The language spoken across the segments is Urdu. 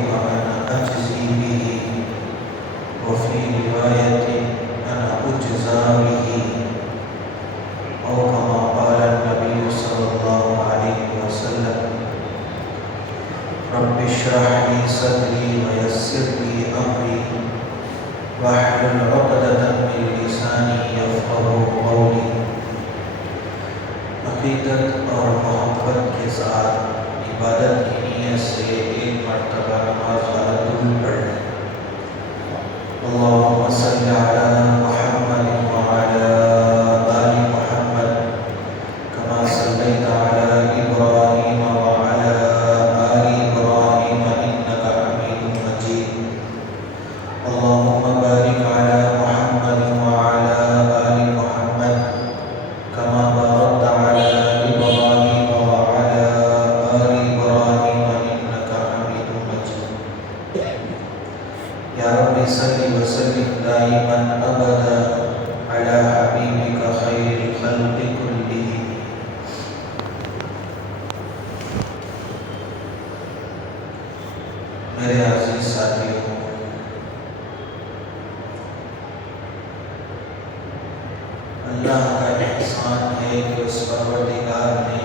وأنا أجزي به، وفي رواية أنا أجزى به، أو كما قال النبي صلى الله عليه وسلم: رب اشرح لي صدري ويسر لي أمري واحلل عقدة من لساني يفقهوا قولي۔ عقیدت اور محبت کے ساتھ عبادت کی نیت سے ایک مرتبہ نماز والا درود پڑھ لیں۔ اللہم صل علی محمد وعلی آل محمد کما صلیت علی ابراہیم وعلی آل ابراہیم انک حمید مجید۔ اللہم بارک علی محمد وعلی آل محمد کما بارکت علی ابراہیم وعلی آل ابراہیم انک حمید مجید۔ یا رب صل وسلم دائما ابدا علی حبیبک خیر الخلق کلہم۔ میرے عزیز ساتھیوں، اللہ کا احسان ہے کہ اس پروردگار نے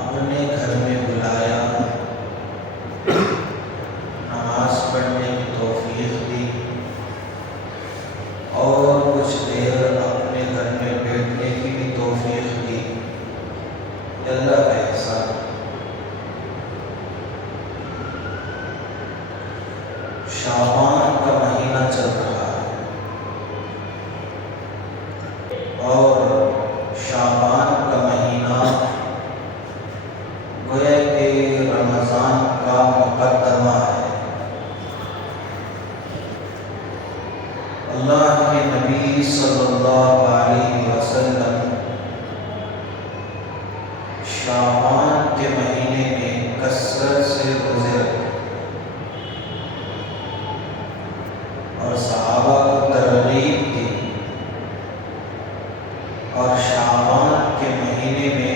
اپنے گھر میں بلایا، نماز پڑھنے کی توفیق دی اور کچھ دیر اپنے گھر میں بیٹھنے کی بھی توفیق دی۔ اللہ کا احسان۔ شعبان کا مہینہ چل رہا ہے اور شعبان کا مہینہ گویا کہ رمضان کا مقدمہ ہے۔ اللہ کے نبی صلی اللہ علیہ وسلم شعبان کے مہینے میں کثرت سے روزے رکھتے اور صحابہ کو ترغیب دی، اور شعبان کے مہینے میں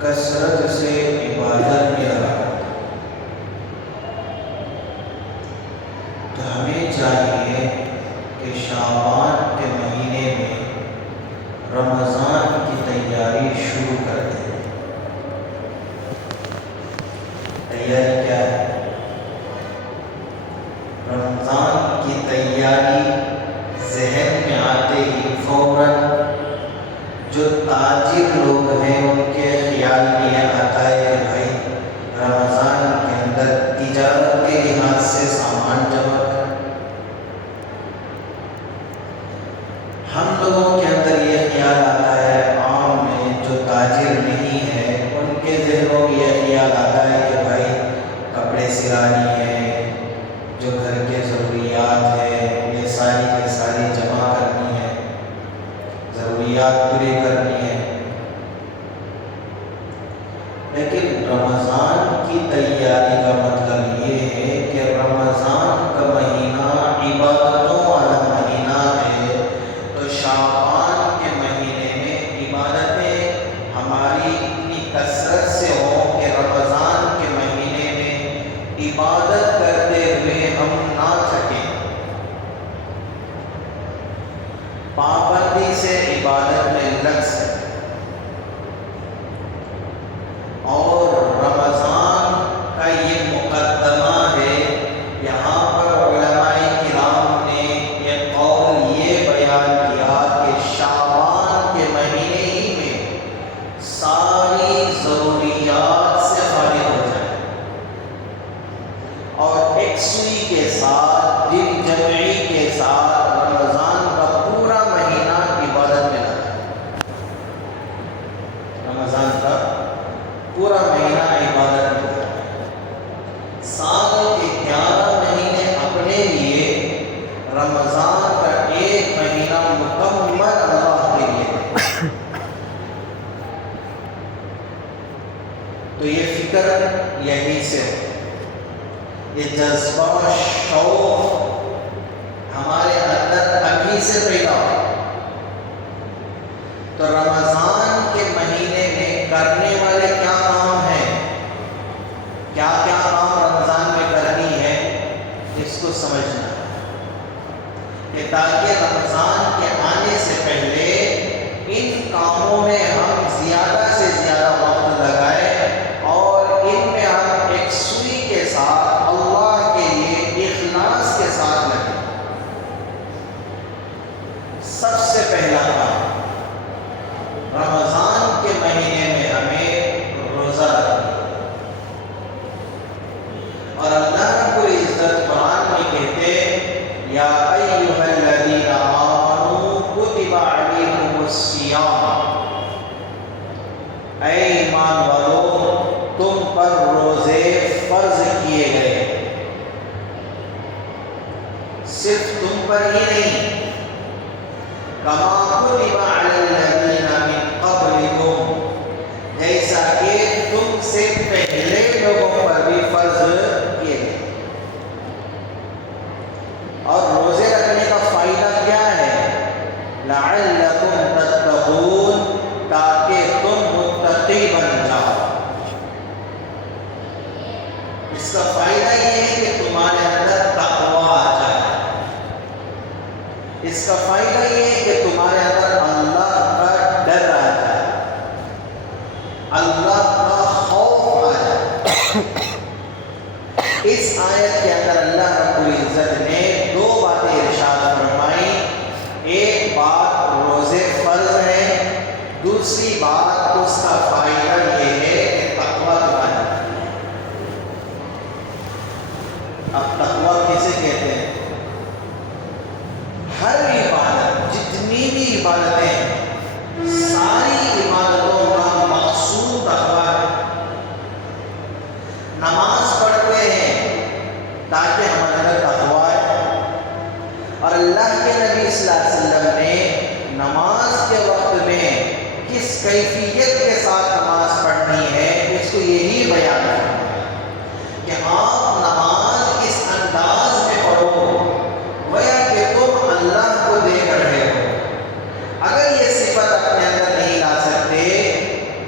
کثرت سے عبادت میں رہا۔ تو ہمیں چاہیے کہ شعبان کے مہینے میں رمضان کی تیاری شروع کر دیں۔ تیاری کیا ہے؟ رمضان کی تیاری ذہن میں آتے ہی فوراً جو تاجر لوگ ہیں ان کے خیال میں یہ آتا ہے کہ بھائی رمضان کے اندر تجارت کے لحاظ سے سامان جمع کر۔ ہم لوگوں کے اندر یہ خیال آتا ہے، عام میں جو تاجر نہیں ہے ان کے ذہنوں میں یہ خیال آتا ہے کہ بھائی کپڑے سلانی ہے، جو گھر کے ضروریات ہے یہ ساری کے ساری جمع کرنی ہے، ضروریات پوری کرنی ہے۔ لیکن رمضان کی تیاری کا مطلب یہ ہے کہ رمضان کا مہینہ عبادتوں والا مہینہ ہے، تو شعبان کے مہینے میں عبادتیں ہماری اتنی کثرت سے ہوں کہ رمضان کے مہینے میں عبادت کرتے ہوئے ہم نہ تھکیں، پابندی سے عبادت میں لگ سکیں۔ اور رمضان کا یہ مقدمہ ہے، یہاں پر علماء کرام نے یہ قول یہ بیان کیا کہ شعبان کے مہینے ہی میں ساری ضروریات سے فارغ ہو جائے اور یکسوئی کے ساتھ دل جمعی کے ساتھ رمضان کا پورا مہینہ عبادت میں لگا۔ رمضان کا پورا مہینہ عبادت میں لگا۔ سال کے 11 مہینے اپنے لیے، رمضان کا ایک مہینہ مکمل اللہ کے لیے۔ تو یہ فکر یہیں سے ہو، یہ جذبہ شوق ہمارے اندر ابھی سے پیدا ہو۔ تو رمضان کے مہینے میں کرنے والے کیا کام ہیں، کیا کیا کام رمضان کہ تاکہ رمضان کے آنے سے پہلے ان کاموں میں ہم زیادہ سے زیادہ وقت لگائیں اور ان میں ہم ایک سوئی کے ساتھ اللہ کے لیے اخلاص کے ساتھ لگیں۔ سب سے پہلا کام، رمضان کے مہینے میں ہمیں روزہ رکھنا، اور اللہ رب العزت قرآن میں کہتے یا ایھا الذین آمنوا کتب علیکم الصیام، اے ایمان والو تم پر روزے فرض کیے گئے، صرف تم پر ہی نہیں، کما کتب علی الذین من قبلکم، جیسا کہ تم سے پہلے لوگوں پر بھی فرض کیے گئے۔ اور روزے رکھنے کا فائدہ کیا ہے؟ لعلکم تتقون، تاکہ تم متقی بن جاؤ۔ اس کا فائدہ یہ ہے کہ تمہارے اندر تقویٰ آ جائے، اس کا فائدہ یہ ہے کہ تمہارے اندر اللہ کا ڈر آ جائے، اللہ کا خوف آ جائے۔ اس آیت کے اندر اللہ رب العزت نے دو باتیں ارشاد فرمائی، ایک بات روزے فرض ہے، دوسری بات اس کا فائدہ یہ ہے کہ تقویٰ تمہارا۔ اب تقویٰ کسے کہتے ہیں؟ ہر عبادت، جتنی بھی عبادتیں ہیں، ساری عبادتوں کا مقصود تقویٰ ہے۔ نماز پڑھتے ہیں تاکہ ہمارے اندر تقویٰ ہے، اور اللہ کے نبی صلی اللہ علیہ وسلم نے نماز کے وقت میں کس کیفیت کے ساتھ نماز پڑھنی ہے اس کو یہی بیان کرنا ہے کہ آپ نماز اس انداز میں پڑھو گویا کہ تم اللہ کو دیکھ رہے ہو۔ اگر یہ صفت اپنے اندر نہیں لا سکتے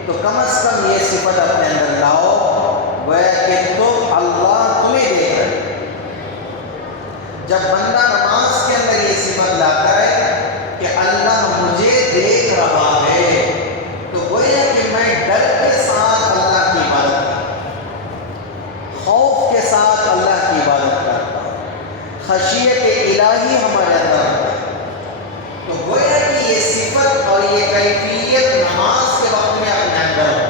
تو کم از کم یہ صفت اپنے اندر لاؤ گویا کہ تم اللہ تمہیں دیکھ رہے۔ جب بندہ نماز کے اندر یہ صفت لاتا ہے کہ اللہ مجھے دیکھ رہا ہے تو گویا کہ میں ڈر کے ساتھ اللہ کی عبادت کرتا ہوں، خوف کے ساتھ اللہ کی عبادت کرتا ہوں، خشیت الہی ہمارے اندر ہوتا ہے۔ تو گویا کہ یہ صفت اور یہ کیفیت نماز کے وقت میں اپنے اندر ہو۔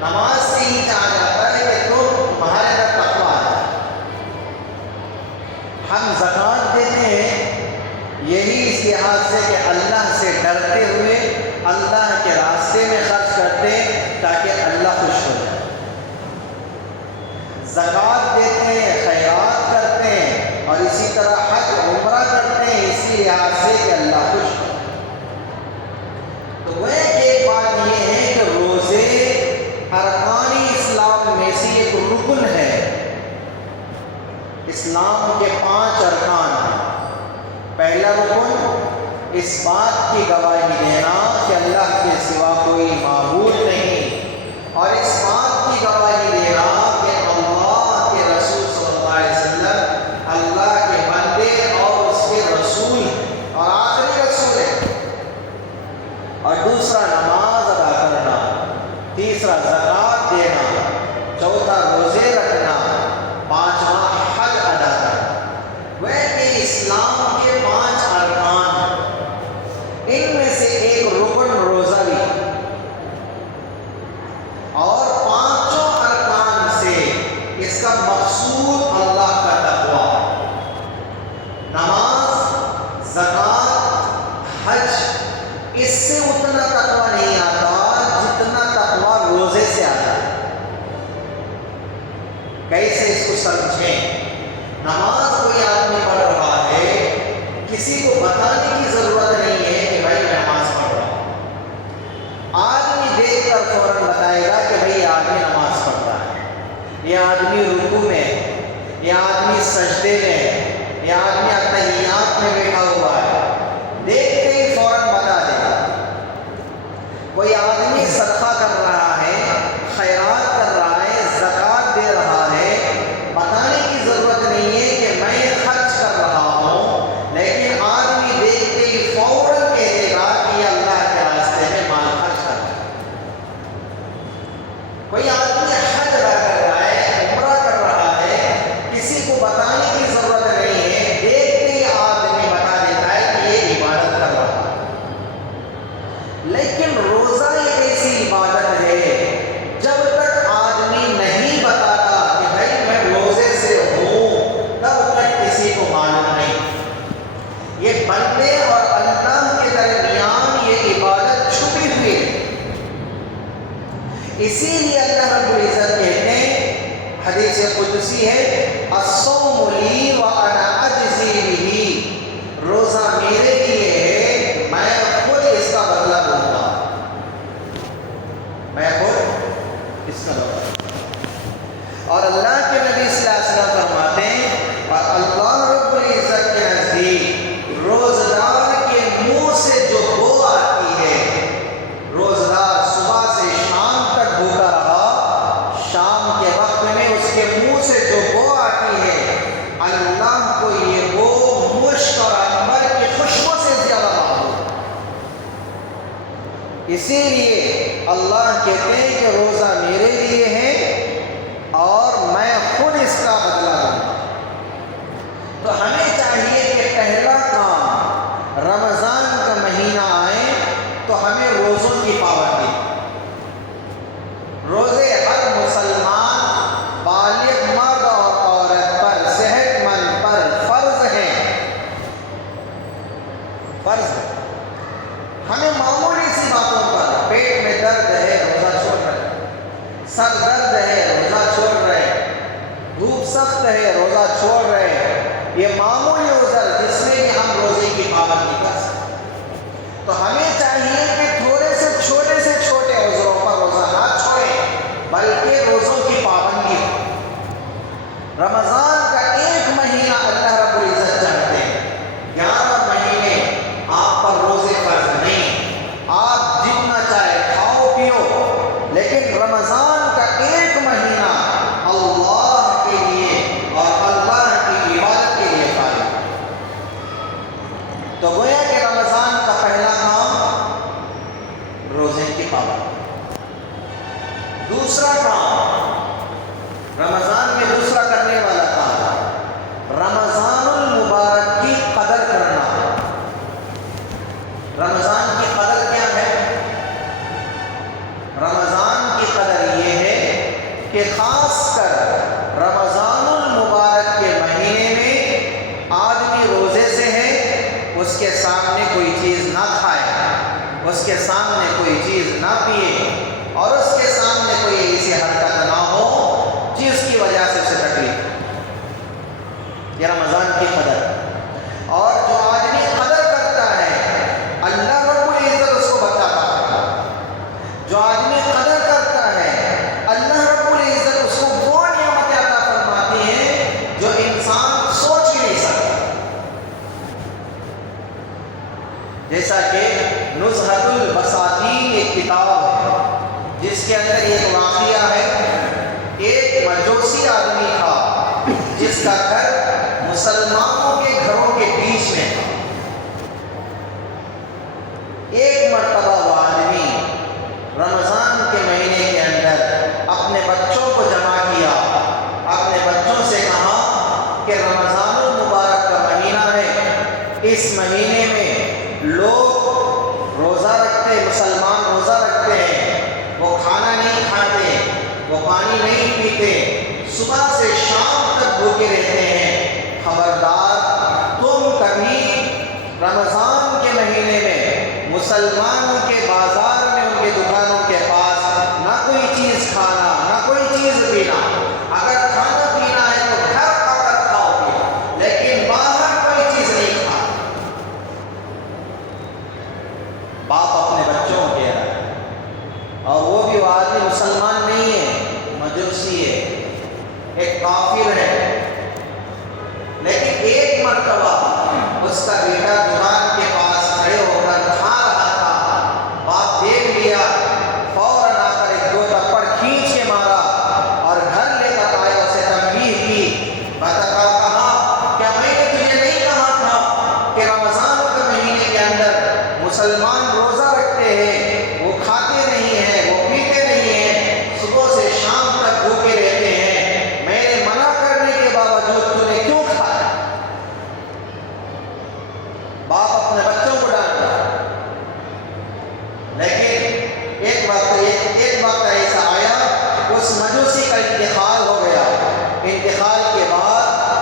نماز سے ہی کہا جاتا ہے کہ تمہارے اندر تقویٰ ہے۔ ہم زکوٰۃ دیتے ہیں یہی اس لحاظ سے کہ اللہ سے ڈرتے ہوئے اللہ کے راستے میں خرچ کرتے ہیں تاکہ اللہ خوش ہو جائے۔ زکوٰۃ دیتے ہیں، خیرات کرتے ہیں، اور اسی طرح حج عمرہ کرتے ہیں اسی لحاظ سے کہ اللہ خوش ہو۔ تو وہ ایک بات یہ ہے کہ روزے ارکان اسلام میں سے ایک رکن ہے۔ اسلام کے 5 ارکان ہیں۔ پہلا رکن اس بات کی گواہی دینا کہ اللہ کے سوا کوئی معبود نہیں، اور اس بات کی گواہی دینا کہ اللہ کے رسول صلی اللہ علیہ وسلم اللہ کے بندے اور اس کے رسول اور آخری رسول ہے۔ اور دوسرا نماز ادا کرنا، تیسرا زکوٰۃ دینا، چوتھا روزے رکھنا، پانچواں حج ادا کرنا۔ وہ کہ اسلام کے 5 ارکان، ان میں سے ایک رکن روزہ بھی، اور 5 ارکان سے اس کا مقصود اللہ کا تقویٰ۔ نماز، زکوٰۃ، حج، اس سے اتنا تقویٰ نہیں آتا جتنا تقویٰ روزے سے آتا ہے۔ کیسے اس کو سمجھیں؟ نماز کوئی آدمی پڑھ رہا ہے، کسی کو بتانے کی ضرورت نہیں ہے کہ بھائی میں نماز پڑھ رہا ہوں۔ آدمی دیکھ کر فوراً بتائے گا کہ بھائی یہ آدمی نماز پڑھ رہا ہے، یہ آدمی رکوع میں ہے، یہ آدمی سجدے میں ہے، یہ آدمی اتحیات میں بیٹھا ہوا ہے، دیکھتے ہی فوراً بتا دے گا۔ کوئی آدمی صدقہ کر رہا ہے، خیرات کر رہا ہے، زکوٰۃ دے رہا ہے، بتانے کی ضرورت نہیں ہے کہ میں خرچ کر رہا ہوں، لیکن آدمی الصوم لی وانا اجزی بہ، روزہ میرے لیے ہے، میں خود اس کا بدلہ دوں گا، میں خود اس کا بدلہ دوں گا۔ اور اللہ کے نبی صلی اللہ علیہ وسلم فرماتے ہیں اور اللہ رب العزت کے نزدیک روزدار کے منہ سے جو بو آتی ہے، روزدار صبح سے شام تک بھوکا رہا، شام کے وقت میں اس کے منہ سے جو بو آتی ہے، اللہ کو یہ بو مشک اور عنبر کی خوشبو سے زیادہ محبوب۔ اسی لیے اللہ کہتے ہیں کہ روزہ میرے لیے ہے اور میں خود اس کا بدلہ لوں گا۔ تو ہمیں چاہیے کہ پہلا کام، رمضان کا مہینہ آئے تو ہمیں روزوں کی پابندی، روزے ہر مسلمان بالغ مرد اور عورت پر، صحت مند پر فرض ہے، فرض ہے۔ ہمیں معمولی سی باتوں پر، پیٹ میں درد ہے روزہ چھوڑ رہے، سر درد ہے روزہ چھوڑ رہے، دھوپ سخت ہے روزہ چھوڑ رہے، یہ معمولی عذر جس میں بھی ہم روزے کی پابندی کر سکتے۔ تو ہمیں چاہیے کہ تھوڑے سے چھوٹے عذروں پر روزہ نہ چھوڑیں، بلکہ روزوں کی پابندی ہو۔ رمضان کا ایک مہینہ اللہ رب العزت چاہتے ہیں، 11 مہینے آپ پر روزے فرض نہیں، آپ جتنا چاہے کھاؤ پیو، لیکن رمضان کا ایک مہینہ اللہ کے لیے اور اللہ کی عبادت کے لیے فائدہ۔ تو گویا کہ رمضان کا پہلا کام روزے کی پابندی۔ دوسرا کام، رمضان میں دوسرا کرنے والا کام، رمضان المبارک کی قدر کرنا۔ رمضان کی قدر کیا ہے؟ رمضان کی قدر یہ ہے کہ خاص کر رمضان المبارک کے مہینے میں آدمی روزے سے ہے، اس کے سامنے کوئی چیز نہ کھائے، اس کے سامنے کوئی چیز نہ پیے، اور اس کے سامنے کوئی ایسی حرکت نہ ہو جس کی وجہ سے اسے تکلیف۔ یہ رمضان کی قدر۔ اور جو آدمی قدر کرتا ہے اللہ رب العزت اس کو بتاتا ہے، جو آدمی قدر کرتا ہے اللہ رب العزت اس کو وہ نعمتیں عطا فرماتی ہیں جو انسان سوچ ہی نہیں سکتا۔ جیسا کہ نزہۃ البساطین ایک کتاب ہے جس کے اندر ایک واقعہ ہے، ایک مجوسی آدمی تھا جس کا گھر مسلمانوں کے گھروں کے بیچ میں تھا۔ ایک مرتبہ وہ آدمی رمضان کے مہینے کے اندر اپنے بچوں کو جمع کیا، اپنے بچوں سے کہا کہ رمضان المبارک کا مہینہ ہے، اس مہینے میں لوگ روزہ رکھتے، مسلمان روزہ رکھتے ہیں، وہ کھانا نہیں کھاتے، وہ پانی نہیں پیتے، صبح سے شام تک بھوکے رہتے ہیں، خبردار تم کبھی رمضان کے مہینے میں مسلمانوں کے بازار میں، ان کے دکانوں کے پاس نہ کوئی چیز کھانا، نہ کوئی چیز پینا، اگر کھانا پینا ہے تو گھر آ کر کھاؤ گے، لیکن باہر کوئی چیز نہیں کھانا۔ باپ اپنے بچوں کو کہہ رہا ہے، اور وہ بھی وہ آدمی مسلمان نہیں ہے، مجوسی ہے، ایک کافر ہے، لیکن ایک مرتبہ اس کا بیٹا دکان کے پاس کھڑے ہو کر کھا رہا تھا، باپ دیکھ لیا، فوراً آ کر ایک 2 تھپڑ کھینچ کے مارا اور گھر لے کر آیا، اسے تنبیہ کی، کہا کیا میں نے تجھے نہیں کہا تھا کہ رمضان کے مہینے کے اندر مسلمان روزہ رکھتے ہیں، وہ کھاتے نہیں ہیں، وہ پیتے نہیں ہیں، صبح سے شام تک بھوکے رہتے ہیں، میں نے منع کرنے کے باوجود تو نے کیوں کھایا؟ باپ اپنے بچوں کو ڈانٹا، لیکن ایک وقت ایسا آیا، اس مجوسی کا انتقال ہو گیا، انتقال کے بعد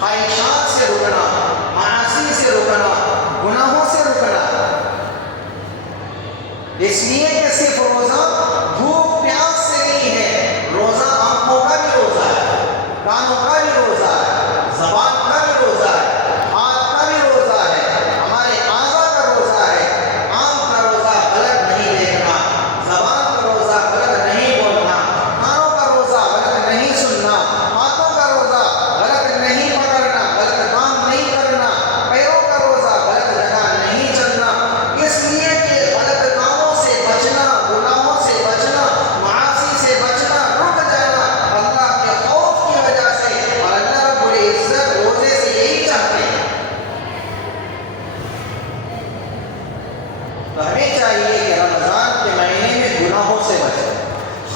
خواہشات سے رکنا، معاصی سے رکنا، گناہوں سے رکنا، اس لیے کہ صرف روزہ بھوک پیاس سے نہیں ہے، روزہ آنکھوں کا بھی روزہ ہے، کانوں کا بھی روزہ ہے، زبان کا بھی روزہ ہے، ہاتھ کا بھی روزہ ہے، ہمارے اعضاء کا روزہ ہے۔ آنکھ کا روزہ غلط نہیں دیکھنا، زبان کا روزہ غلط نہیں بولنا، کانوں کا روزہ غلط نہیں سننا، ہاتھوں کا روزہ غلط نہیں پکڑنا، غلط کام نہیں کرنا، پیروں کا روزہ غلط جگہ نہیں چلنا، اس لیے کہ غلط کاموں سے بچنا، گناہوں سے بچنا، معاصی سے بچنا، رک جانا اللہ کے خوف کی وجہ سے، اور اللہ رب العزت روزے سے یہی چاہتے ہیں۔ تو ہمیں چاہیے کہ رمضان کے مہینے میں گناہوں سے بچیں،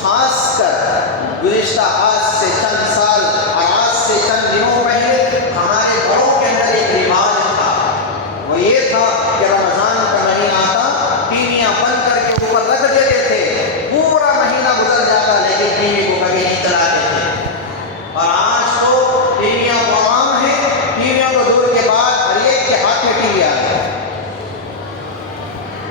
خاص کر گزشتہ آج سے چند سال اور آج سے چند دنوں پہلے ہمارے بڑوں کے اندر ایک رواج تھا، وہ یہ تھا کہ رمضان کا مہینہ آتا، ٹیویاں بند کر کے اوپر رکھ دیتے تھے، پورا مہینہ گزر جاتا لیکن ٹی وی کو کبھی نہیں چلاتے تھے۔ اور آج تو ٹیویاں تو عام ہیں، ٹیویوں کو دور کے بعد ہر ایک کے ہاتھ میں ٹی وی آ گیا۔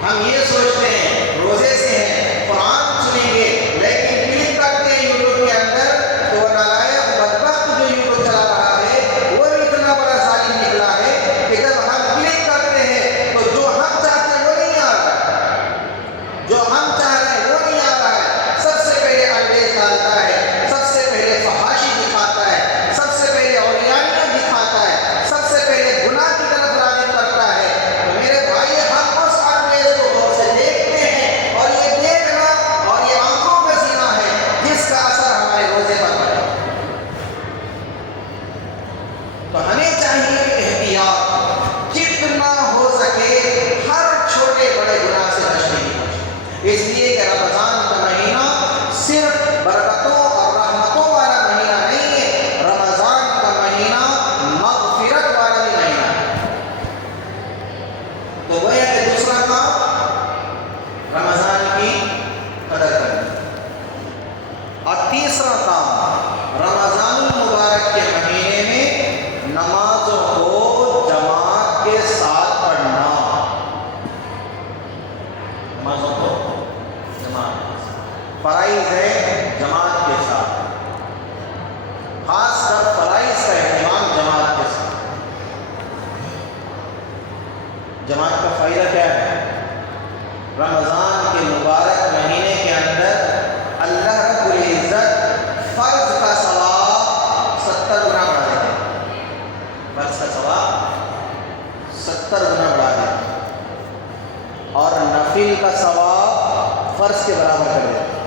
ہم یہ سوچتے ہیں روزے سے ہیں، قرآن سنیں گے، لیکن کلک کرتے ہیں یوٹیوب کے اندر تو وہ نالائق بدبخت جو یوٹیوب چلا رہا ہے وہ بھی اتنا بڑا ظالم نکلا ہے کہ جب ہم کلک کرتے ہیں تو جو ہم چاہتے ہیں وہ نہیں آ رہا ہے، جو ہم چاہ رہے ہیں وہ نہیں آ رہا ہے۔ سب سے پہلے انگریز ڈالتا ہے، سب سے پہلے فحاشی دکھاتا ہے، سب سے پہلے اولیانیت دکھاتا ہے، سب سے پہلے گناہ کی طرف راغب کرتا ہے۔ تو میرے بھائی ہم اس انگریز کو غور سے دیکھتے ہیں، اور یہ دیکھنا اور یہ آنکھوں کا زنا ہے جس کا اثر ہمارے روزے پر پڑے۔ تو ہمیں چاہیے کہ احتیاط جتنا ہو سکے ہر چھوٹے بڑے گناہ سے بچنے کی کوشش، اس لیے کہ رمضان کا مہینہ صرف برکتوں اور رحمتوں والا مہینہ نہیں ہے، رمضان کا مہینہ مغفرت والا بھی مہینہ ہے۔ تو وہ ہے کہ دوسرا کام رمضان کی قدر کرنا، اور تیسرا کام رمضان المبارک کے مہینے میں نمازوں کو جماعت کے ساتھ پڑھنا، نمازوں کو جماعت کے ساتھ، فرائض ہے جماعت کے ساتھ، خاص کر فرائض کا اہتمام جماعت کے ساتھ۔ جماعت کا فائدہ کیا ہے؟ رمضان کے مبارک مہینے کے اندر اللہ رب العزت فرض کا ثواب 70 گنا بڑھا دیتے ہیں، فرض کا ثواب 70 گنا بڑھا دیتے ہیں، اور نفل کا ثواب فرض کے برابر کر دیتے ہیں۔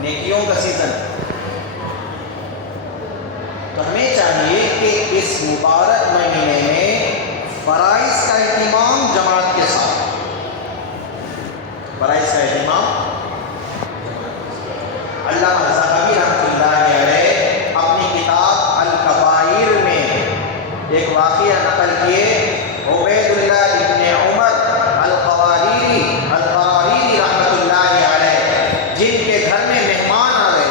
نیکیوں کا سیزن، تو ہمیں چاہیے کہ اس مبارک مہینے میں فرائض کا اہتمام جماعت کے ساتھ، فرائض کا اہتمام۔ علامہ ذہبی رحمۃ اللہ علیہ اپنی کتاب الکبائر میں ایک واقعہ نقل کیے، عبید اللہ ابن عمر القواریری رحمۃ اللہ علیہ، جن کے گھر میں مہمان آ گئے،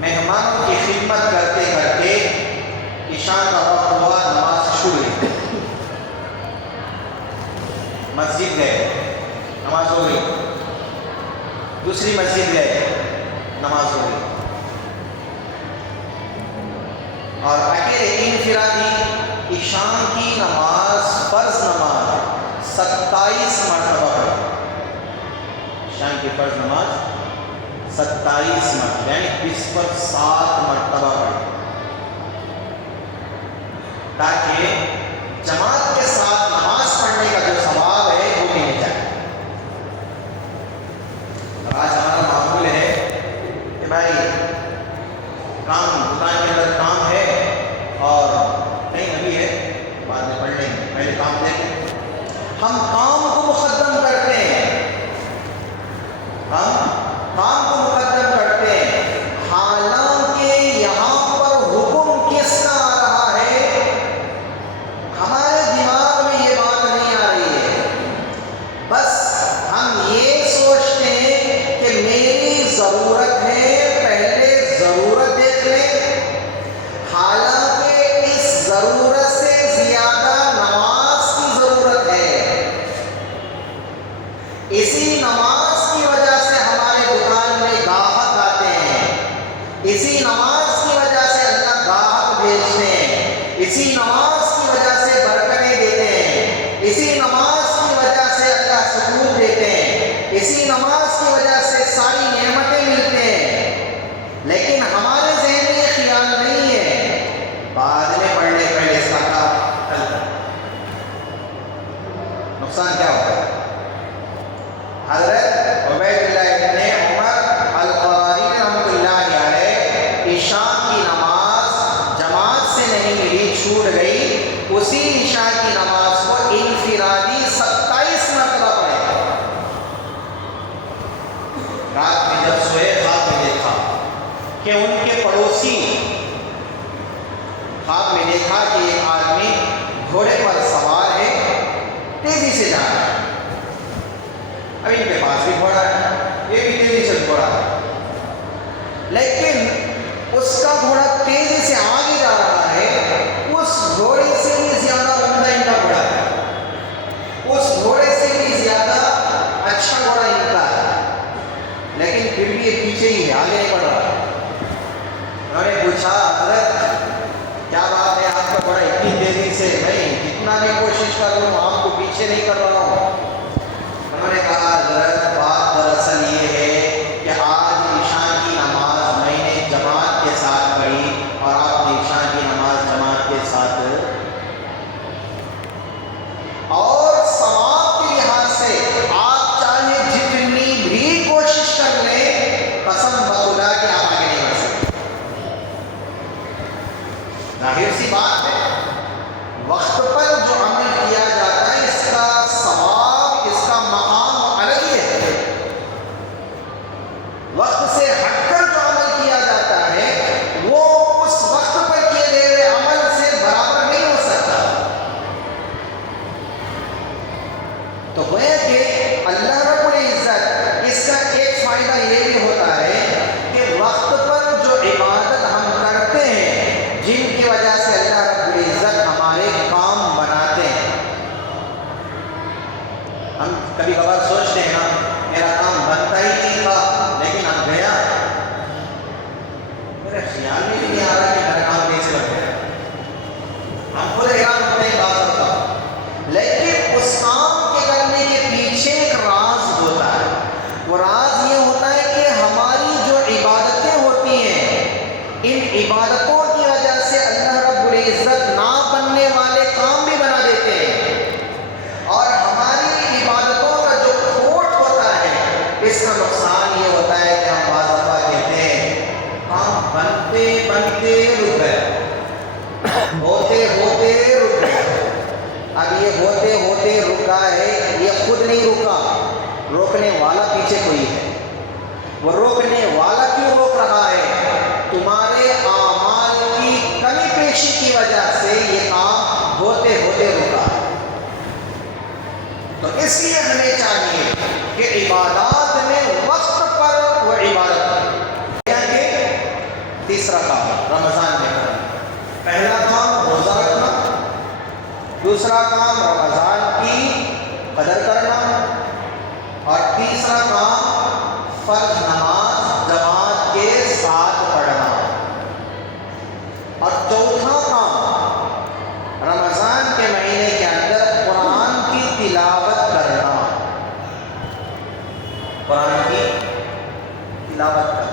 مہمانوں کی خدمت کرتے کرتے عشاء کا وقت ہوا، نماز شروع ہوئی، مسجد گئے، نماز ہو گئی، دوسری مسجد گئے، نماز ہو گئی، اور اکیلے انفرادی عشاء کی نماز، فرض نماز 27 مرتبہ پڑھی، عشاء کی فرض نماز 27 مرتبہ، یعنی 20 پر 7 مرتبہ پڑھی، تاکہ جماعت کے ساتھ نماز پڑھنے کا جو ثواب ہے وہ بھی مل جائے۔ اور آج ہمارا معمول ہے کہ بھائی کام، دکان کے اندر کام ہے اور نہیں ابھی ہے، بعد میں پڑھ لیں گے، پہلے کام دیکھیں، ہم کام کو مقدم کرتے ہیں، ہم کام کو مقدم کرتے ہیں، حالانکہ یہاں پر حکم کس کا آ رہا ہے؟ ہمارے دماغ میں یہ بات نہیں آ رہی ہے، بس ہم یہ سوچتے ہیں کہ میری ضرورت ہے، پہلے ضرورت دیکھ لیں، نماز کی وجہ سے اللہ گاہک بھیجتے ہیں، اسی نماز کی وجہ سے برکتیں دیتے ہیں، اسی نماز کی وجہ سے اللہ سکون دیتے ہیں، اسی نماز کی وجہ سے ساری نعمتیں ملتے ہیں، لیکن ہمارے ذہن میں یہ خیال نہیں ہے بعد میں پڑھنے پہلے اس کا نقصان کیا ہوگا۔ حضرت عبید اللہ ابن عمر القرانی رحمۃ اللہ علیہ عشاء کی نماز جماعت سے نہیں ملی، چھوٹ گئی، اسی عشاء کی نماز کو انفرادی 27 مرتبہ پڑھے۔ رات میں جب سوئے خواب میں دیکھا کہ ان کے پڑوسی، خواب میں دیکھا کہ ایک آدمی گھوڑے پر سوار ہے، تیزی سے جا رہا ہے، اب ان کے پاس بھی گھوڑا ہے، یہ بھی تیزی سے گھوڑا ہے، لیکن اس کا گھوڑا تیزی سے آگے جا رہا ہے، اس گھوڑے سے بھی زیادہ عمدہ ان کا گھوڑا ہے، اس گھوڑے سے بھی زیادہ اچھا گھوڑا ان کا ہے، لیکن پھر بھی یہ پیچھے ہی ہے، آگے نہیں بڑھ رہا۔ انہوں نے پوچھا حضرت کیا بات ہے، آپ کا گھوڑا اتنی تیزی سے، نہیں جتنا بھی کوشش کر لوں آپ کو پیچھے نہیں کر رہا ہوں۔ انہوں نے کہا حضرت بات دراصل یہ ہے کہ آج عشاء کی نماز میں نے جماعت کے ساتھ پڑھی اور آپ نے عشاء کی نماز جماعت کے ساتھ، اور ثواب کے لحاظ سے آپ چاہے جتنی بھی کوشش کر لیں، قسم بخدا کہ آپ آگے نہیں بڑھ سکتے۔ ظاہر سی بات ہے، وقت پر جو عمل کیا جاتا ہے اس کا ثواب، اس کا مقام الگ ہی ہے، وقت سے ہٹ کر جو عمل کیا جاتا ہے وہ اس وقت پر کیے گئے ہوئے عمل سے برابر نہیں ہو سکتا۔ تو گویا کہ اللہ رب العزت، اس کا ایک فائدہ یہ بھی ہوتا ہے کہ وقت پر جو عبادت ہم کرتے ہیں، جن کی وجہ سے اللہ رب العزت ہمارے کام بناتے ہیں، ہم کبھی کبھار سوچتے ہیں نا میرا کام بنتا ہی نہیں تھا لیکن اب گیا، میرے خیال میں بھی نہیں آ رہا کہ میرا کام کیسے بن گیا، ہم خود حیران ہوتے ہیں بات ہوتا، لیکن اس کام کے کرنے کے پیچھے ایک راز ہوتا ہے، وہ راز یہ ہوتا ہے کہ ہماری جو عبادتیں ہوتی ہیں، ان عبادتوں کی وجہ سے اللہ رب العزت نہ بننے والے کام بھی بنا دیتے ہیں، اور ہماری عبادتوں کا جو کھوٹ ہوتا ہے اس کا نقصان یہ ہوتا ہے کہ ہم بعض دفعہ کہتے ہیں کام بنتے بنتے رک گئے، ہوتے ہوتے رک گئے۔ اب یہ ہوتے ہوتے رکا ہے، یہ خود نہیں رکا، روکنے والا پیچھے کوئی ہے، وہ روکنے والا کیوں روک رہا ہے؟ تمہارے اعمال کی کمی پیشی کی وجہ سے یہ کام ہوتے ہوتے رکا ہے۔ تو اس لیے ہمیں چاہیے کہ عبادات میں وقت پر وہ عبادت کہ تیسرا کام رمضان میں کرنا، پہلا کام روزہ رکھنا، دوسرا کام رمضان کی قدر کرنا، اور تیسرا کام فرض نماز جماعت کے ساتھ پڑھنا، اور چوتھا کام رمضان کے مہینے کے اندر قرآن کی تلاوت کرنا، قرآن کی تلاوت کرنا۔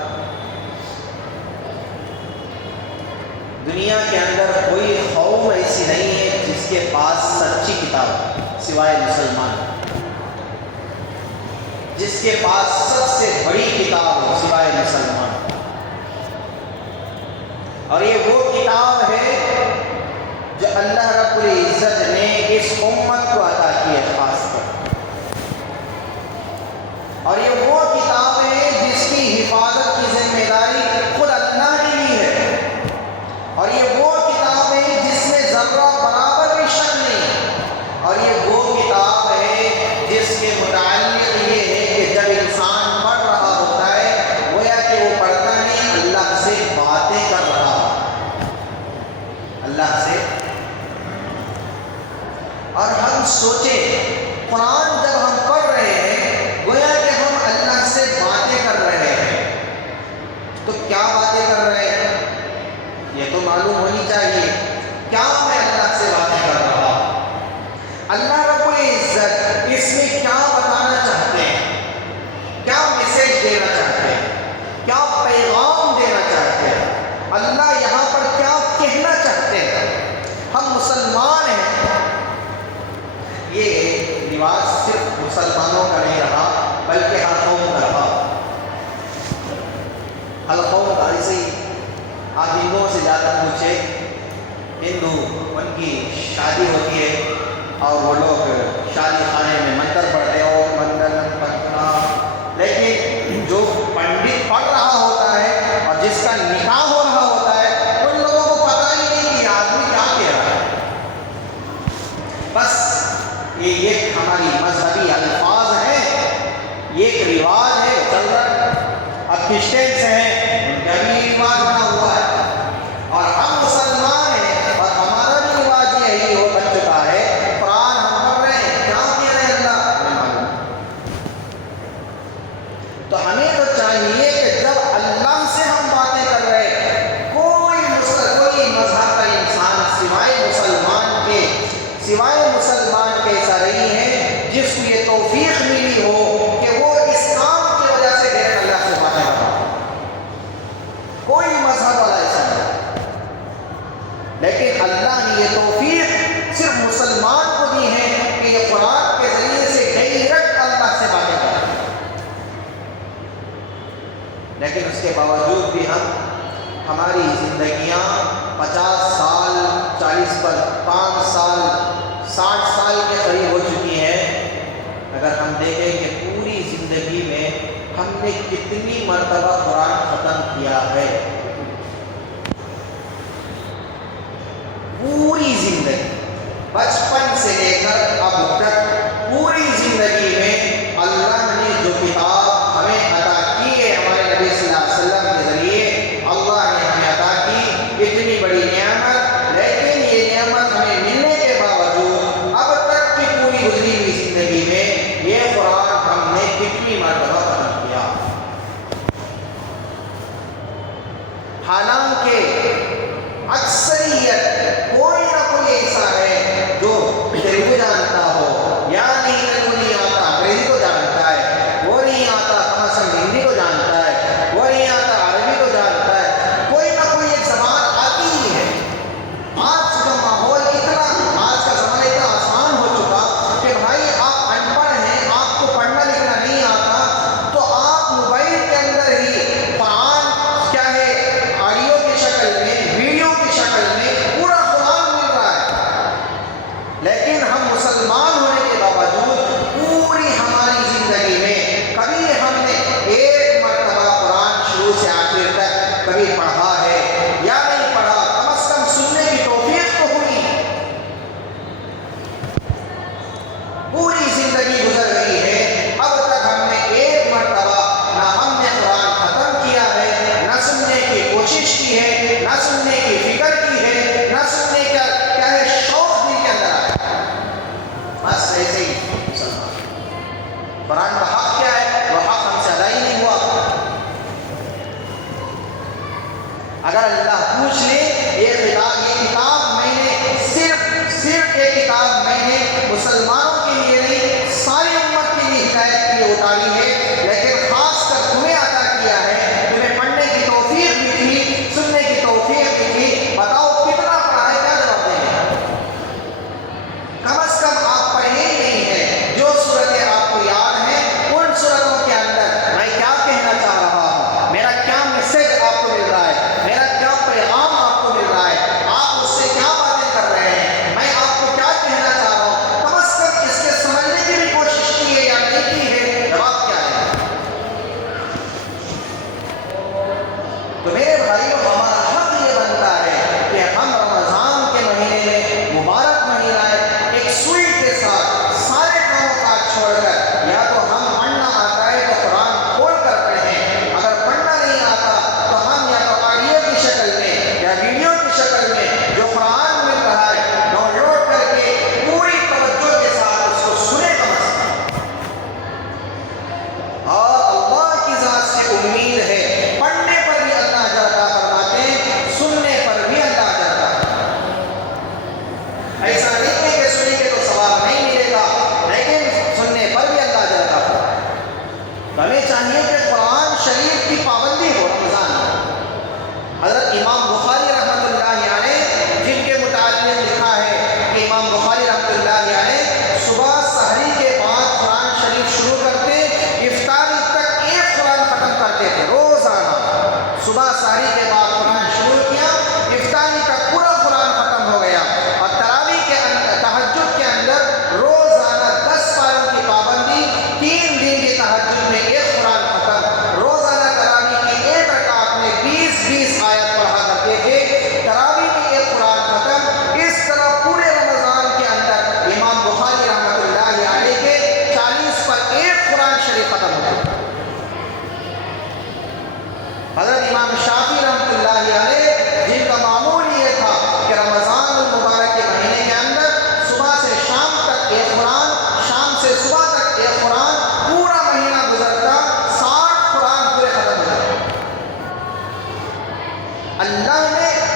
دنیا کے اندر کوئی قوم ایسی نہیں ہے جس کے پاس سچی کتاب سوائے مسلمان، جس کے پاس سب سے بڑی کتاب ہو سوائے مسلمان، اور یہ وہ کتاب ہے جو اللہ رب العزت نے اس امت کو عطا کی ہے خاص کر، اور یہ وہ کتاب ہے جس کی حفاظت کی ذمہ داری خود اللہ نے لی ہے، اور یہ وہ کتاب ہے جس میں ذرہ برابر بھی شک نہیں، اور یہ وہ کتاب ہے جس کے متعلق یہ ہے کہ جب انسان پڑھ رہا ہوتا ہے گویا کہ وہ پڑھتا نہیں، اللہ سے باتیں کر رہا ہوتا ہے، اللہ سے۔ اور ہم سوچیں قرآن جب ہم پڑھ رہے ہیں گویا کہ ہم اللہ سے باتیں کر رہے ہیں، تو کیا باتیں کر رہے ہیں؟ پوچھے ہندو ان کی شادی ہوتی ہے اور وہ لوگ شادی خانے میں منتر پڑھتے ہو منتر پڑھنا، لیکن جو پنڈت پڑھ رہا ہوتا ہے اور جس کا نکاح ہو رہا ہوتا ہے ان لوگوں کو پتہ ہی نہیں کہ آدمی کیا کہہ رہا ہے. بس یہ ایک ہماری مذہبی الفاظ ہیں، یہ ایک رواج ہے چل رہا ہے. اب کرسچنس ہیں ان کا بھی رواج بنا ہوا ہے اور ہم مسلمان ہیں اور ہمارا بھی رواج یہی ہو بن چکا ہے. قرآن ہم پڑھ رہے ہیں، کیا کہہ رہے ہیں اللہ ہمیں معلوم. تو ہمیں تو چاہیے کہ جب اللہ سے ہم باتیں کر رہے ہیں، کوئی مذہب کا انسان سوائے مسلمان کے ایسا نہیں ہے جس کو یہ توفیق ملی ہو کہ وہ اس کام کی وجہ سے غیر اللہ سے باتیں کر رہا ہو. کوئی مذہب والا ایسا نہیں، لیکن اللہ نے یہ توفیق صرف مسلمان کو دی ہے کہ یہ قرآن کے ذریعے سے ڈائریکٹ اللہ سے باتیں کریں. لیکن اس کے باوجود بھی ہماری زندگیاں 50 سال 40 پر 5 سال 60 سال کے قریب ہو چکی ہیں. اگر ہم دیکھیں کہ پوری زندگی میں ہم نے کتنی مرتبہ قرآن ختم کیا ہے، پوری زندگی بچپن سے لے کر اب تک پوری زندگی میں اللہ نے جو کتاب ہمیں عطا کی ہے ہمارے نبی صلی اللہ علیہ وسلم کے ذریعے اللہ نے ہمیں عطا کی اتنی بڑی نعمت، لیکن یہ نعمت ہمیں ملنے کے باوجود اب تک کی پوری گزری ہوئی زندگی میں یہ قرآن ہم نے کتنی مرتبہ ختم کیا.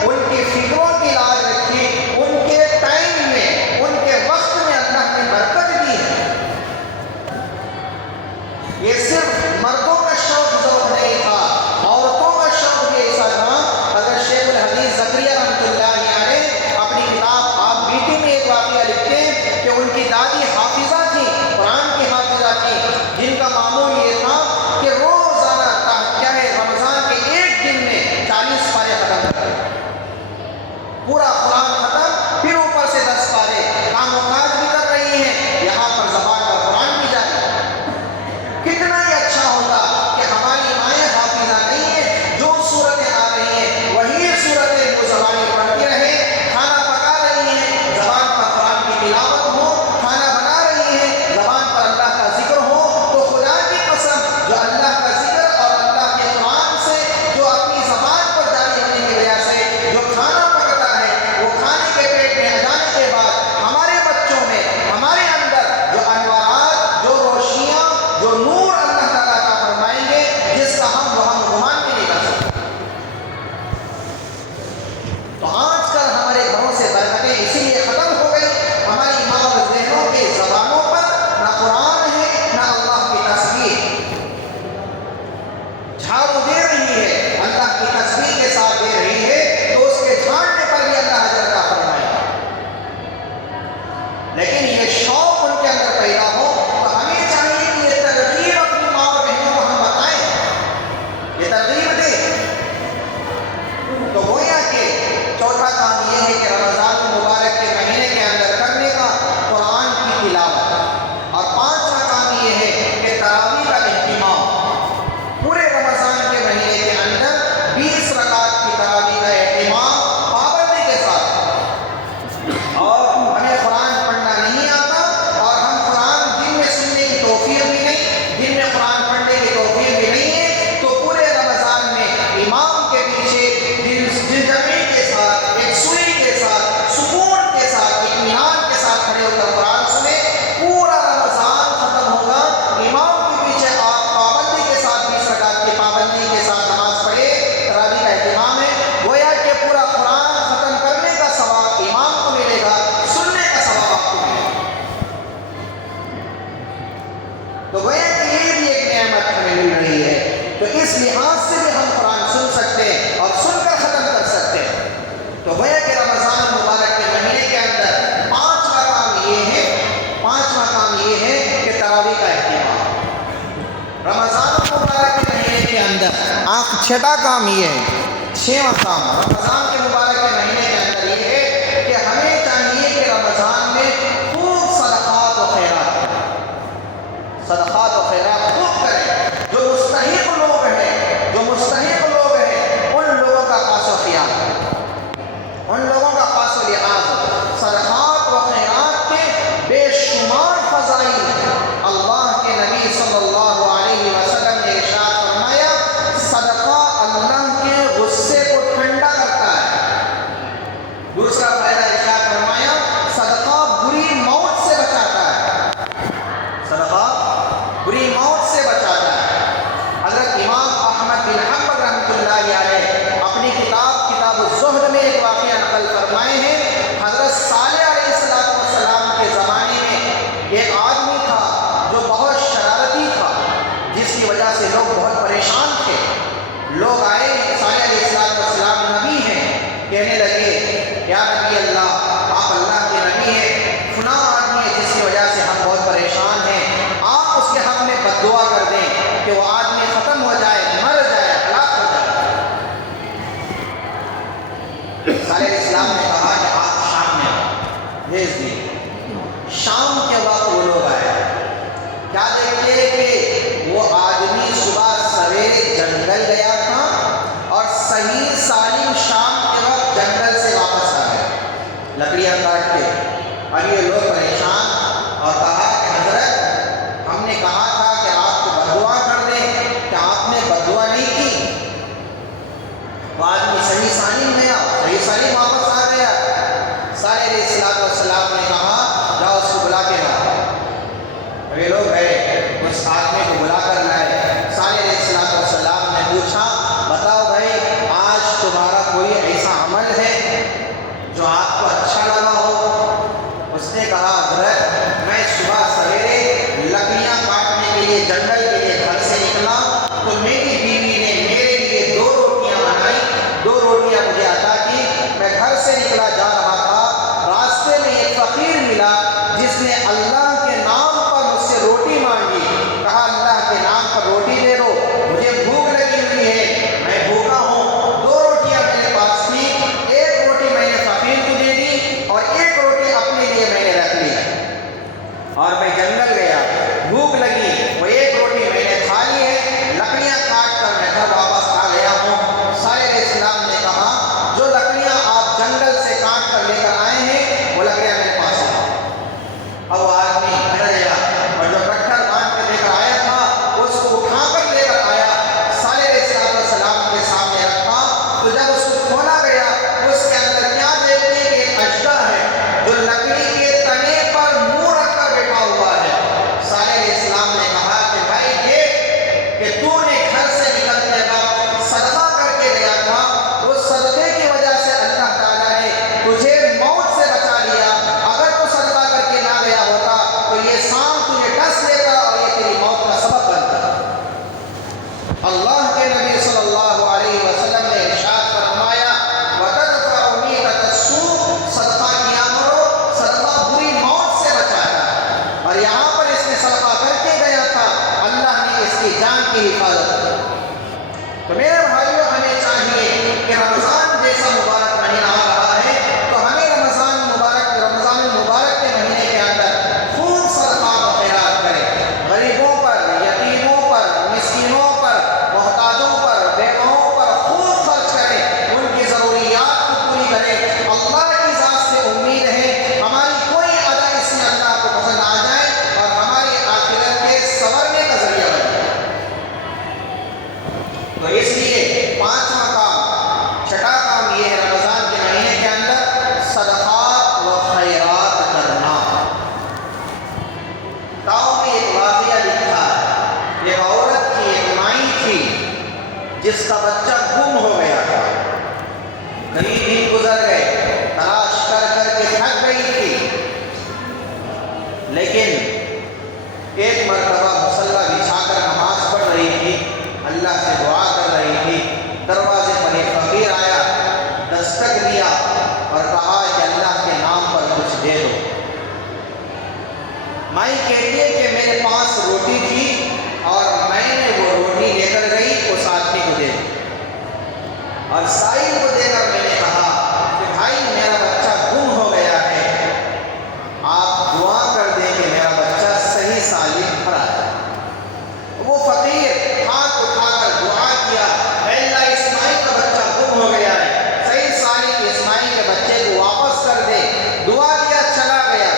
ان کی فکروں کی لاج رکھی، ان کے ٹائم میں، ان کے وقت میں اللہ نے برکت دی ہے۔ یہ صرف مردوں کا شوق ذوق نہیں تھا، عورتوں کا شوق بھی ایسا تھا۔ اگر شیخ الحدیث زکریا رحمۃ اللہ علیہ اپنی کتاب آپ بیٹی میں ایک واقعہ لکھتے ہیں کہ ان کی دادی حافظہ تھی، قرآن کی حافظہ تھی، جن کا معمول یہ تھا کہ روزانہ کیا ہے رمضان کے ایک دن میں 40 پارے ختم کرتے، پورا قرآن ختم، پھر اوپر سے 10 پارے، کام و کاج بھی کر رہی ہیں، یہاں پر زبان کا قرآن بھی جاری۔ کتنا ہی اچھا ہوتا کہ ہماری مائیں حافظہ نہیں ہیں، جو صورتیں آ رہی ہیں وہی صورتیں وہ زبانیں پڑھتی رہے، کھانا پکا رہی ہیں زبان پر قرآن کی تلاوت ہو، کھانا بنا رہی ہیں زبان پر اللہ کا ذکر ہو، تو خدا کی قسم جو اللہ کا ذکر اور اللہ کے قرآن سے جو اپنی زبان پر جاری ہونے کی وجہ سے جو کھانا پکتا ہے، وہ کھانے کے پیٹ میں آ جانے کے بعد ہمارے بچوں میں، ہمارے اندر جو انوارات، جو روشنیاں، جو نور اللہ تعالیٰ کا فرمائیں گے، جس کا ہم گمان بھی نہیں کر سکتے۔ تو آج کل ہمارے گھروں سے برکتیں اسی لیے ختم ہو گئی، ہماری ماں اور بہنوں کے زبانوں پر نہ قرآن ہے نہ اللہ کی تسبیح، جھاڑو دے رہی ہے اللہ کی تسبیح کے ساتھ دے رہی ہے، تو اس کے جھاڑنے پر بھی اللہ اجر کا فرمائے۔ لیکن یہ شوق ان کے اندر پیدا ہو تو ہمیں چاہیے کہ یہ ترغیب اپنی ماں اور بہنوں کو ہم بتائیں، یہ ترغیب دیں۔ تو گویا کہ چوتھا کام یہ ہے کہ رمضان المبارک کے مہینے کے اندر کرنے کا قرآن کی تلاوت، اور پانچواں کام یہ ہے کہ تراویح کا اہتمام، پورے رمضان کے مہینے کے اندر 20 رکعت کی تراویح کا اہتمام پابندی کے ساتھ۔ اور ہمیں قرآن پڑھنا نہیں آتا اور ہم قرآن دن میں سننے کی توفیق بھی نہیں، دن میں قرآن پڑھنے کی توفیق بھی نہیں ہے، تو پورے رمضان میں امام کے پیچھے دل جمعی کے ساتھ، ایک سوئی کے ساتھ، سکون کے ساتھ، اطمینان کے ساتھ کھڑے ہو کر قرآن سنیں، پورا رمضان ختم ہوگا، امام کے پیچھے آپ پابندی کے ساتھ 20 رکعت کی پابندی کے ساتھ نماز پڑھے، تراویح کا اہتمام ہے، گویا کہ پورا قرآن ختم کرنے کا ثواب امام کو ملے گا، سننے کا ثواب آپ کو ملے گا۔ تو گویا کہ یہ بھی ایک نعمت ہمیں مل رہی ہے، تو اس لحاظ سے بھی ہم قرآن سن سکتے ہیں اور سن کر ختم کر سکتے ہیں۔ تو گویا کہ رمضان المبارک کے مہینے کے اندر پانچواں کام یہ ہے کہ تراویح کا اہتمام رمضان المبارک کے مہینے کے اندر۔ چھٹا کام یہ ہے، چھواں کام رمضان کے مبارک کے مہینے کے اندر یہ ہے کہ ہمیں چاہیے کہ رمضان میں خوب صدقات و خیرات خوب کریں، جو مستحق لوگ ہیں ان لوگوں کا پاس و خیال، ان لوگوں کا پاس و لحاظ، صدقات و خیرات کے بے شمار فضائل ہیں۔ اللہ کے نبی صلی اللہ علیہ وسلم نے ارشاد فرمایا، صدقہ اللہ کے غصے کو ٹھنڈا کرتا ہے۔ دوسرا فائدہ ارشاد فرمایا، صدقہ بری موت سے بچاتا ہے، صدقہ بری موت سے بچاتا ہے۔ حضرت امام احمد بن حنبل رحمۃ اللہ علیہ اپنی کتاب الزہد میں ایک واقعہ نقل فرمائے ہیں، حضرت صالح علیہ السلام کے زمانے میں ایک آدمی تھا جو بہت شرارتی تھا، جس کی وجہ سے لوگ بہت پریشان تھے۔ لوگ آئے، صالح علیہ السلام نبی ہیں، کہنے لگے یا نبی اللہ، آپ اللہ کے نبی ہیں، فلاں آدمی ہے جس کی وجہ سے ہم بہت پریشان ہیں، آپ اس کے حق میں بد دعا کر دیں کہ وہ آدمی ختم ہو جائے، مر جائے، ہلاک ہو جائے۔ صالح علیہ السلام نے کہا کہ آپ شام میں آؤ، بھیج دیے۔ شام کے وقت وہ لوگ آئے، کیا دیکھتے کہ وہ آدمی صبح سویرے جنگل گیا تھا اور صحیح سالم شام کے وقت جنگل سے واپس آ گیا لکڑیاں کاٹ کے۔ اب یہ لوگ پریشان اور کہا کہ حضرت ہم نے کہا تھا کہ آپ کو بد دعا کر دیں، کہ آپ نے بد دعا نہیں کی۔ وہ آدمی صحیح سالم گیا، صحیح سالم واپس آ گیا۔ صالح علیہ السلام نے کہا جاؤ اس کو بلا کے لاؤ۔ یہ لوگ گئے، اس آدمی کو بلا کر لائے۔ صالح علیہ السلام نے پوچھا بتاؤ بھائی، آج تمہارا کوئی ایسا عمل ہے اور سائل کو دے کر میں نے کہا کہ بھائی میرا بچہ گم ہو گیا ہے، آپ دعا کر دیں کہ میرا بچہ صحیح سالم گھر آ جائے۔ وہ فقیر ہاتھ اٹھا کر دعا کیا، اے اللہ اسماعیل کا بچہ گم ہو گیا ہے، صحیح سالم اسماعیل کے بچے کو واپس کر دے۔ دعا کیا، چلا گیا۔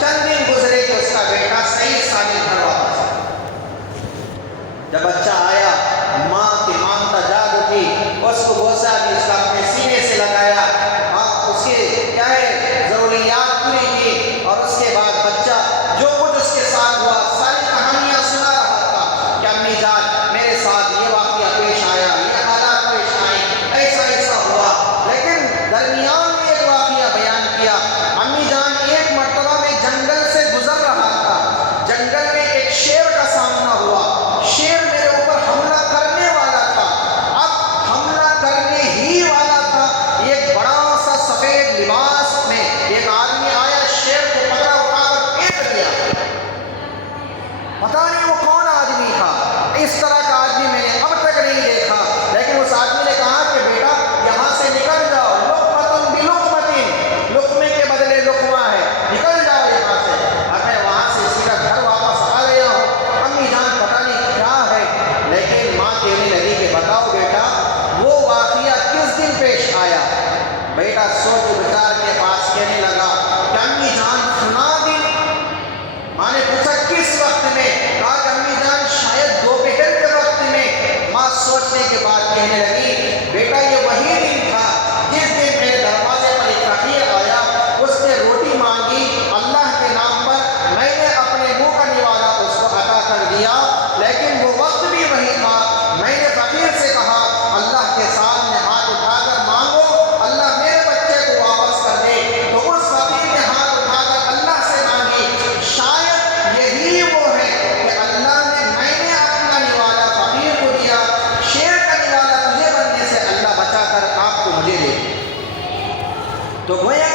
چند دن گزرے کہ اس کا بیٹا صحیح سالم گھر واپس آیا۔ جب بچہ آیا، ماں کی مانتا جاگ اٹھی، اس کو بوسا بھی، اس کا اپنے سینے سے لگایا، اس کے کیا ہے ضروریات پوری کی، اور اس کے بعد بچہ جو کچھ اس کے ساتھ ہوا ساری کہانیاں سنا رہا تھا کہ امی جان میرے ساتھ یہ واقعہ پیش آیا، یہ حالات پیش آئے، ایسا ایسا ہوا۔ لیکن درمیان میں ایک واقعہ بیان کیا، امی جان ایک مرتبہ میں جنگل سے گزر رہا تھا، جنگل میں ایک شیر کا سامنا ہوا، شیر میرے اوپر حملہ کرنے والا تھا۔ اب حملہ کرنے ہی والا تھا، ایک بڑا سا سفید لباس میں ایک آدمی آیا، شیر کو پکڑا، اٹھا کر پھینک دیا۔ پتہ نہیں وہ کون آدمی تھا، اس طرح کا آدمی میں نے اب تک نہیں دیکھا۔ لیکن اس آدمی نے کہا کہ بیٹا یہاں سے نکل جاؤ، لقمۃ بلقمۃ، لقمے کے بدلے لقمہ ہے، نکل جاؤ یہاں سے۔ اور میں وہاں سے سیدھا گھر واپس آ گیا ہوں۔ امی جان پتہ نہیں کیا ہے، لیکن ماں کہنے لگی کہ بتاؤ بیٹا وہ واقعہ کس دن پیش آیا؟ بیٹا سوچ بچار کے پاس کہنے لگا کہ امی جان سنا دن۔ ماں نے پوچھا کس وقت میں؟ کہا کہ امی جان شاید دوپہر کے وقت میں۔ ماں سوچنے کے بعد کہنے لگی بیٹا یہ وہی دن تھا جس دن میرے دروازے پر ایک فقیر آیا، اس نے روٹی مانگی، اللہ کے نام پر میں نے اپنے منہ کا نوالا اس کو عطا کر دیا۔ لیکن وہ وقت بھی وہی تھا، میں نے فقیر سے کہا اللہ کے سامنے ہاتھ اٹھا کر مانگو، اللہ میرے بچے کو واپس کر دے۔ تو اس فقیر نے ہاتھ اٹھا کر اللہ سے مانگی۔ شاید یہی وہ ہے کہ اللہ نے میں نے اپنا نوالا فقیر کو دیا، شیر کا نوالا تجھے بننے سے اللہ بچا کر آپ کو مجھے دے۔ تو گویا